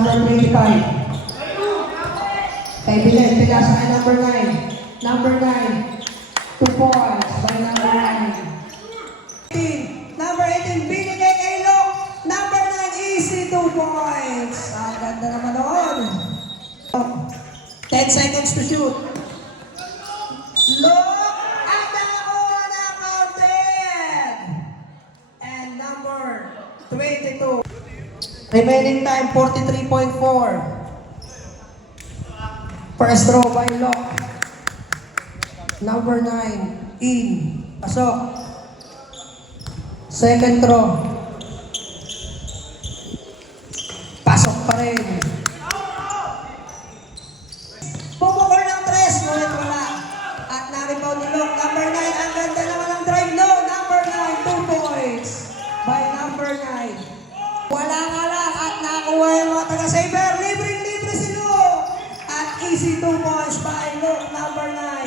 number 25. Kay Bilen, pinasa kay number 9. Number 9. 2 points by number 9. Number 18, binigay kay Luke. Number 9, easy 2 points. Ang ganda naman doon. 10 seconds to shoot. Luke, ang nakakuha na counted. And number 22. Remaining time, 43.4. First throw by Luke. Number 9, in. Pasok. Second throw. Pasok pa rin. Pumukol ng 3, ngunit wala. At naripaw ni Luke. Number 9, ang ganda naman ang drive. No, number 9, 2 points. By number 9. Wala nga lang at nakakuha yung mga taga-saver. Libre-libre si Luke. At easy 2 points by Luke, number 9.